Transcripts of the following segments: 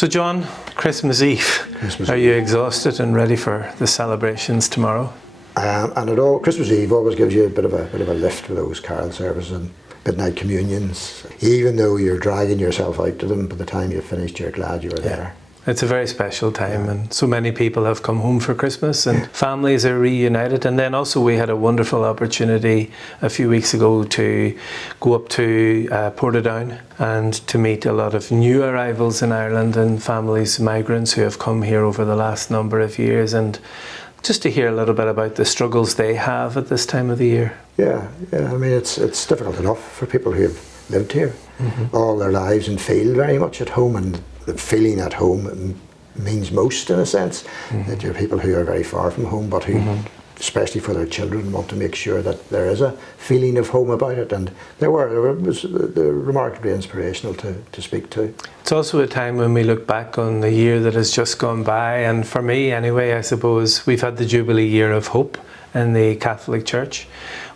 So John, Christmas Eve. Are you exhausted and ready for the celebrations tomorrow? And at all, Christmas Eve always gives you a bit of a lift with those carol services and midnight communions. Even though you're dragging yourself out to them, by the time you've finished, you're glad you were there. It's a very special time, and so many people have come home for Christmas and families are reunited. And then also we had a wonderful opportunity a few weeks ago to go up to Portadown and to meet a lot of new arrivals in Ireland and families, migrants who have come here over the last number of years, and just to hear a little bit about the struggles they have at this time of the year. Yeah. I mean, it's difficult enough for people who have lived here all their lives and feel very much at home, and the feeling at home means most, in a sense, that you're people who are very far from home, but who, especially for their children, want to make sure that there is a feeling of home about it. And they're remarkably inspirational to speak to. It's also a time when we look back on the year that has just gone by, and for me anyway, I suppose we've had the Jubilee Year of Hope in the Catholic Church,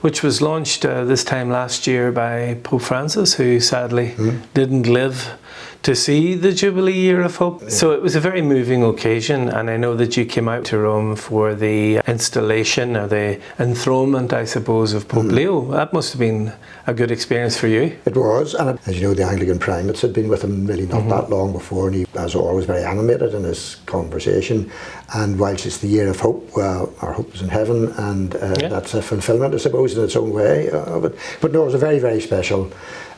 which was launched this time last year by Pope Francis, who sadly didn't live to see the Jubilee Year of Hope. Yeah. So it was a very moving occasion, and I know that you came out to Rome for the installation or the enthronement, I suppose, of Pope Leo. That must have been a good experience for you. It was, and as you know, the Anglican primates had been with him really not that long before, and he was always very animated in his conversation. And whilst it's the Year of Hope, well, our hope is in heaven, and that's a fulfilment, I suppose, in its own way of it. But no, it was a very, very special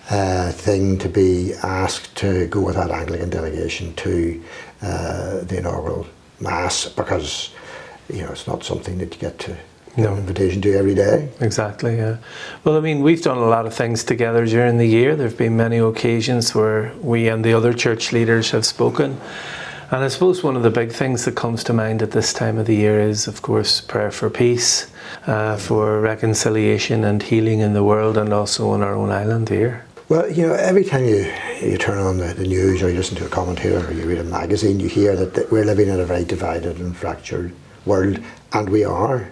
thing to be asked to go with that Anglican delegation to the inaugural Mass, because it's not something that you get to get an invitation to every day. Exactly, yeah. Well, I mean, we've done a lot of things together during the year. There have been many occasions where we and the other church leaders have spoken. And I suppose one of the big things that comes to mind at this time of the year is, of course, prayer for peace, for reconciliation and healing in the world, and also on our own island here. Well, every time you turn on the news, or you listen to a commentator, or you read a magazine, you hear that we're living in a very divided and fractured world, and we are.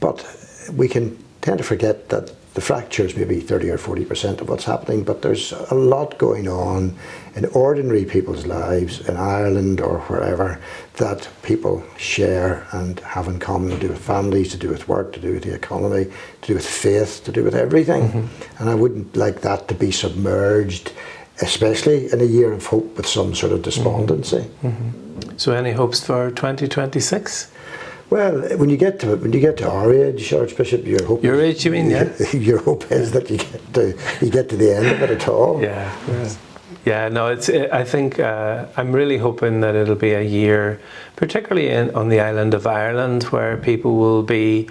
But we can tend to forget that the fracture is maybe 30 or 40% of what's happening, but there's a lot going on in ordinary people's lives in Ireland or wherever that people share and have in common, to do with families, to do with work, to do with the economy, to do with faith, to do with everything. And I wouldn't like that to be submerged, especially in a year of hope, with some sort of despondency. So any hopes for 2026? Well, when you get to our age, Archbishop, your hope. Your age, you mean? Yeah. Your hope is that you get to the end of it at all. Yeah. No, I think I'm really hoping that it'll be a year, particularly on the island of Ireland, where people will be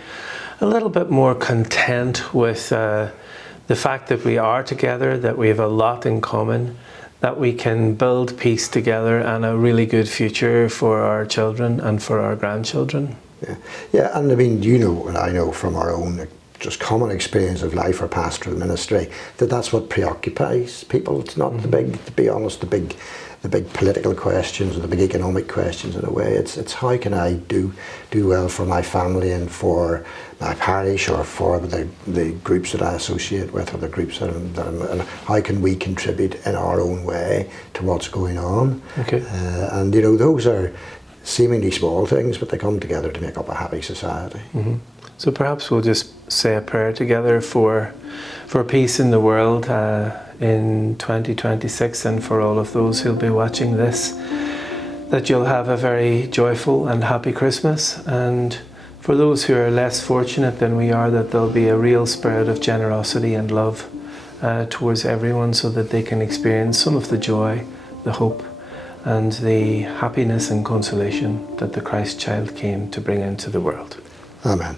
a little bit more content with the fact that we are together, that we have a lot in common, that we can build peace together and a really good future for our children and for our grandchildren. Yeah, and I mean, and I know from our own just common experience of life or pastoral ministry, that's what preoccupies people. It's not the big, to be honest, the big political questions or the big economic questions in a way. It's how can I do well for my family and for my parish, or for the groups that I associate with, or the groups that I'm and how can we contribute in our own way to what's going on. And those are seemingly small things, but they come together to make up a happy society. So perhaps we'll just say a prayer together for peace in the world in 2026, and for all of those who'll be watching this, that you'll have a very joyful and happy Christmas, and for those who are less fortunate than we are, that there'll be a real spirit of generosity and love towards everyone, so that they can experience some of the joy, the hope, and the happiness and consolation that the Christ child came to bring into the world. Amen.